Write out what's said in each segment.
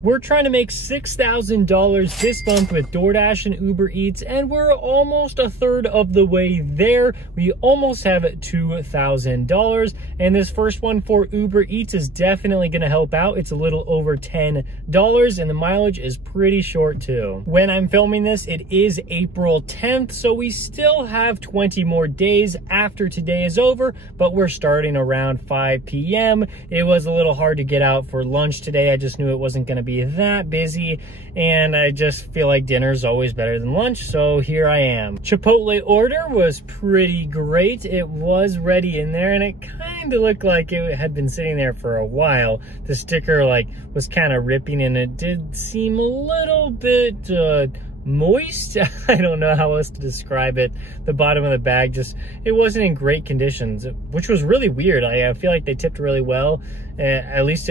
We're trying to make $6,000 this month with DoorDash and Uber Eats, and we're almost a third of the way there. We almost have $2,000, and this first one for Uber Eats is definitely going to help out. It's a little over $10, and the mileage is pretty short too. When I'm filming this, it is April 10th, so we still have 20 more days after today is over, but we're starting around 5 p.m. It was a little hard to get out for lunch today. I just knew it wasn't going to be that busy, and I just feel like dinner's always better than lunch, so here I am. Chipotle order was pretty great. It was ready in there, and it kind of looked like it had been sitting there for a while. The sticker was kind of ripping, and it did seem a little bit moist. I don't know how else to describe it. The bottom of the bag it wasn't in great conditions, which was really weird. I feel like they tipped really well. At least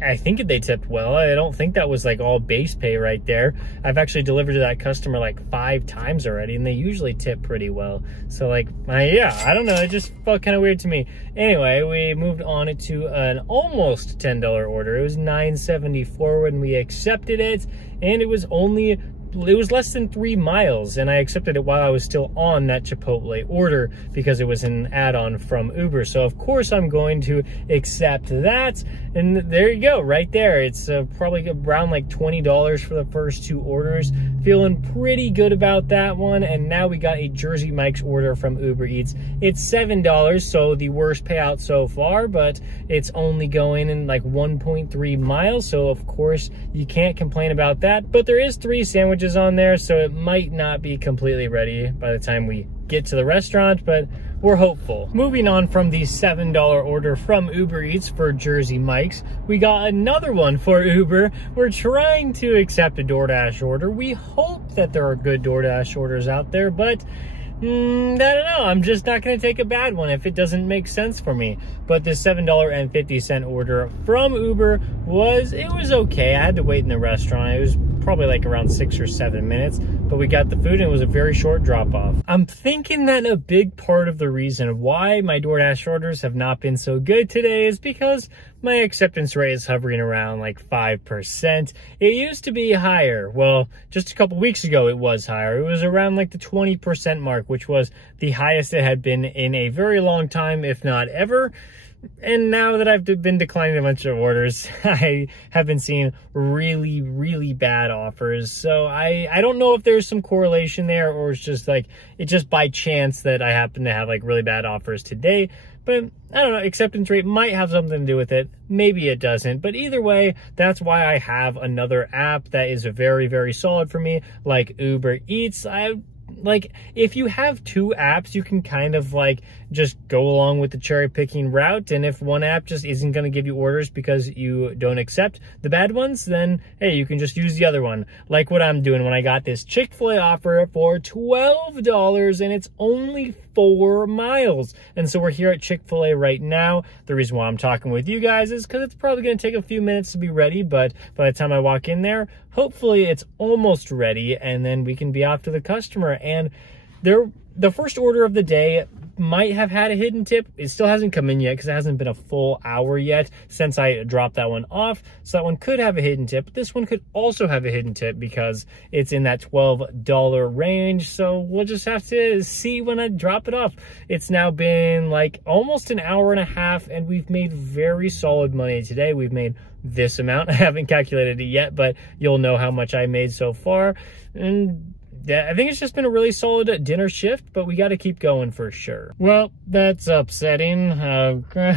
I think they tipped well. I don't think that was all base pay right there. I've actually delivered to that customer 5 times already, and they usually tip pretty well. So yeah, I don't know. It just felt kind of weird to me. Anyway, we moved on to an almost $10 order. It was $9.74 when we accepted it, and it was less than 3 miles, and I accepted it while I was still on that Chipotle order because it was an add-on from Uber. So of course I'm going to accept that, and there you go, right there. It's probably around $20 for the first 2 orders. Feeling pretty good about that one. And now we got a Jersey Mike's order from Uber Eats. It's $7, so the worst payout so far, but it's only going in 1.3 miles, so of course you can't complain about that. But there is 3 sandwiches on there, so it might not be completely ready by the time we get to the restaurant, but we're hopeful. Moving on from the $7 order from Uber Eats for Jersey Mike's, we got another one for Uber. We're trying to accept a DoorDash order. We hope that there are good DoorDash orders out there, but I don't know. I'm just not going to take a bad one if it doesn't make sense for me. But this $7.50 order from Uber was okay. I had to wait in the restaurant. It was probably around 6 or 7 minutes, but we got the food, and it was a very short drop-off. I'm thinking that a big part of the reason why my DoorDash orders have not been so good today is because my acceptance rate is hovering around 5%. It used to be higher. Well, just a couple weeks ago it was higher. It was around the 20% mark, which was the highest it had been in a very long time, if not ever. And now that I've been declining a bunch of orders, I have been seeing really, really bad offers. So I don't know if there's some correlation there, or it's just by chance that I happen to have really bad offers today. But I don't know, acceptance rate might have something to do with it. Maybe it doesn't. But either way, that's why I have another app that is very, very solid for me, like Uber Eats. If you have 2 apps, you can kind of just go along with the cherry picking route. And if one app just isn't going to give you orders because you don't accept the bad ones, then hey, you can just use the other one. Like what I'm doing when I got this Chick-fil-A offer for $12, and it's only 4 miles. And so we're here at Chick-fil-A right now. The reason why I'm talking with you guys is because it's probably going to take a few minutes to be ready, but by the time I walk in there, hopefully it's almost ready, and then we can be off to the customer. And the first order of the day might have had a hidden tip. It still hasn't come in yet because it hasn't been a full hour yet since I dropped that one off. So that one could have a hidden tip, but this one could also have a hidden tip because it's in that $12 range. So we'll just have to see when I drop it off. It's now been almost an hour and a half, and we've made very solid money today. We've made this amount. I haven't calculated it yet, but you'll know how much I made so far. And I think it's just been a really solid dinner shift, but we got to keep going for sure. Well, that's upsetting.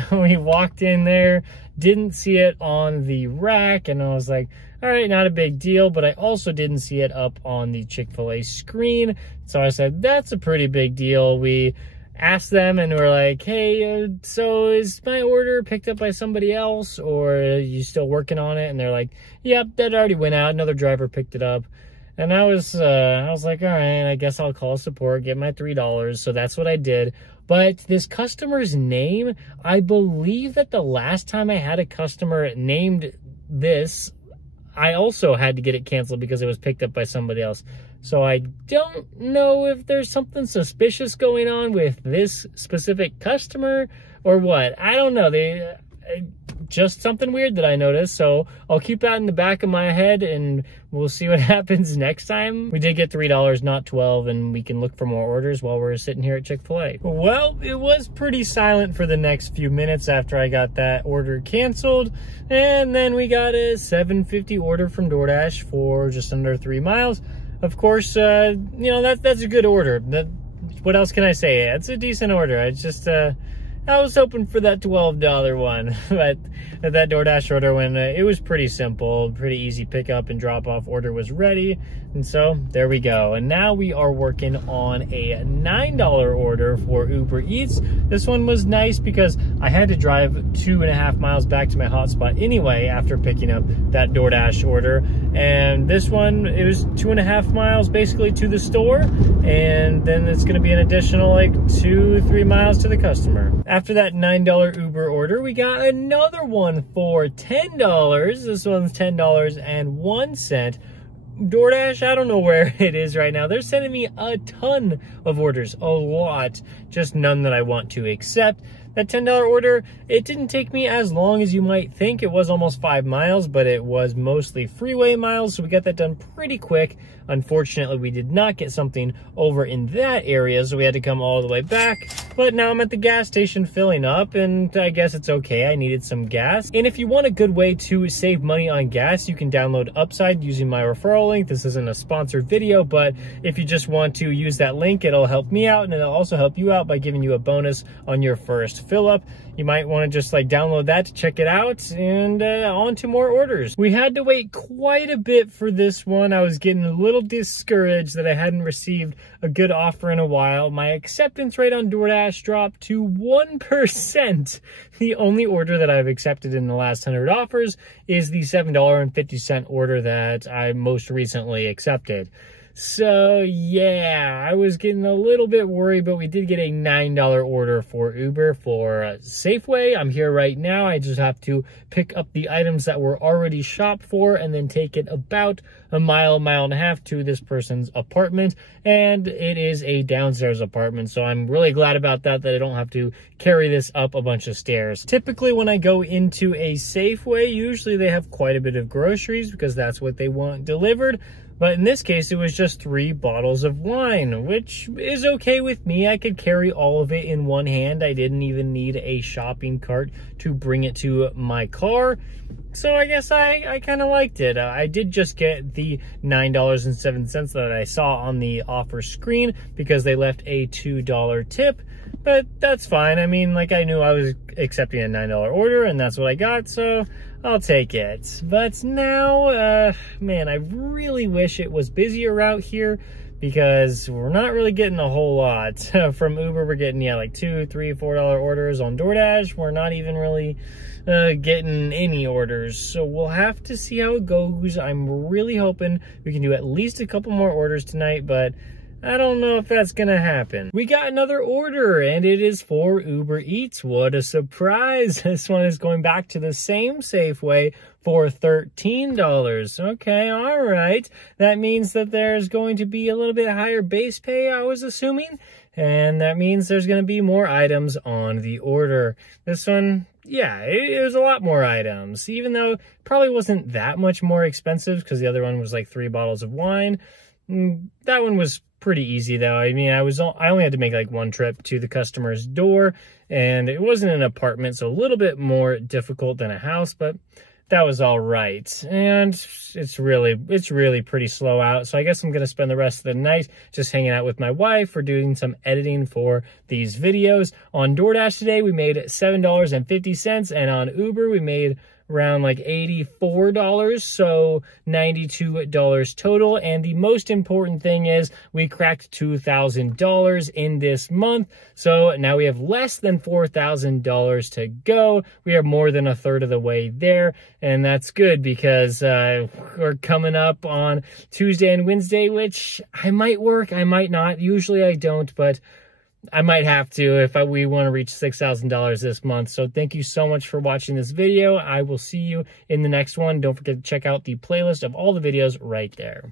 We walked in there, didn't see it on the rack, and I was like, all right, not a big deal, but I also didn't see it up on the Chick-fil-A screen. So I said, that's a pretty big deal. We asked them, and we're like, hey, so is my order picked up by somebody else, or are you still working on it? And they're like, yep, that already went out. Another driver picked it up. And I was like, all right, I guess I'll call support, get my $3. So that's what I did. But this customer's name, I believe that the last time I had a customer named this, I also had to get it canceled because it was picked up by somebody else. So I don't know if there's something suspicious going on with this specific customer or what. I don't know. just something weird that I noticed. So I'll keep that in the back of my head and we'll see what happens next time. We did get $3, not 12, and we can look for more orders while we're sitting here at Chick-fil-A. Well, it was pretty silent for the next few minutes after I got that order canceled. And then we got a $7.50 order from DoorDash for just under 3 miles. Of course, you know, that's a good order. What else can I say? It's a decent order. I was hoping for that $12 one, but that DoorDash order, when it was pretty simple, pretty easy pickup and drop off, order was ready. And so there we go. And now we are working on a $9 order for Uber Eats. This one was nice because I had to drive 2.5 miles back to my hotspot anyway after picking up that DoorDash order. And this one, it was 2.5 miles basically to the store. And then it's going to be an additional like 2-3 miles to the customer. After that $9 Uber order, we got another one for $10. This one's $10.01. DoorDash, I don't know where it is right now. They're sending me a ton of orders, a lot, just none that I want to accept. That $10 order, it didn't take me as long as you might think. It was almost 5 miles, but it was mostly freeway miles, so we got that done pretty quick. Unfortunately, we did not get something over in that area, so we had to come all the way back. But now I'm at the gas station filling up, and I guess it's okay. I needed some gas. And if you want a good way to save money on gas, you can download Upside using my referral link. This isn't a sponsored video, but if you just want to use that link, it'll help me out, and it'll also help you out by giving you a bonus on your first fill up. You might want to just like download that to check it out, and on to more orders. We had to wait quite a bit for this one. I was getting a little discouraged that I hadn't received a good offer in a while. My acceptance rate on DoorDash dropped to 1%. The only order that I've accepted in the last 100 offers is the $7.50 order that I most recently accepted. So yeah, I was getting a little bit worried, but we did get a $9 order for Uber for Safeway. I'm here right now. I just have to pick up the items that were already shopped for and then take it about a mile and a half to this person's apartment. And it is a downstairs apartment, so I'm really glad about that I don't have to carry this up a bunch of stairs. Typically when I go into a Safeway, usually they have quite a bit of groceries because that's what they want delivered. But in this case, it was just 3 bottles of wine, which is okay with me. I could carry all of it in one hand. I didn't even need a shopping cart to bring it to my car. So I guess I kind of liked it. I did just get the $9.07 that I saw on the offer screen because they left a $2 tip. But that's fine. I mean, like, I knew I was accepting a $9 order, and that's what I got, so I'll take it. But now, man, I really wish it was busier out here because we're not really getting a whole lot. From Uber, we're getting, yeah, like $2, $3, $4 orders. On DoorDash, we're not even really getting any orders. So we'll have to see how it goes. I'm really hoping we can do at least a couple more orders tonight, but I don't know if that's gonna happen. We got another order, and it is for Uber Eats. What a surprise. This one is going back to the same Safeway for $13. Okay, all right. That means that there's going to be a little bit higher base pay, I was assuming. And that means there's gonna be more items on the order. This one, yeah, it was a lot more items, even though it probably wasn't that much more expensive because the other one was like 3 bottles of wine. That one was pretty easy though. I mean, I only had to make like 1 trip to the customer's door, and it wasn't an apartment, so a little bit more difficult than a house, but that was all right. And it's really pretty slow out, so I guess I'm gonna spend the rest of the night just hanging out with my wife or doing some editing for these videos. On DoorDash today, we made $7.50, and on Uber, we made around like $84, so $92 total. And the most important thing is we cracked $2,000 in this month, so now we have less than $4,000 to go. We are more than a third of the way there, and that's good because we're coming up on Tuesday and Wednesday, which I might work, I might not. Usually I don't, but I might have to if we want to reach $6,000 this month. So thank you so much for watching this video. I will see you in the next one. Don't forget to check out the playlist of all the videos right there.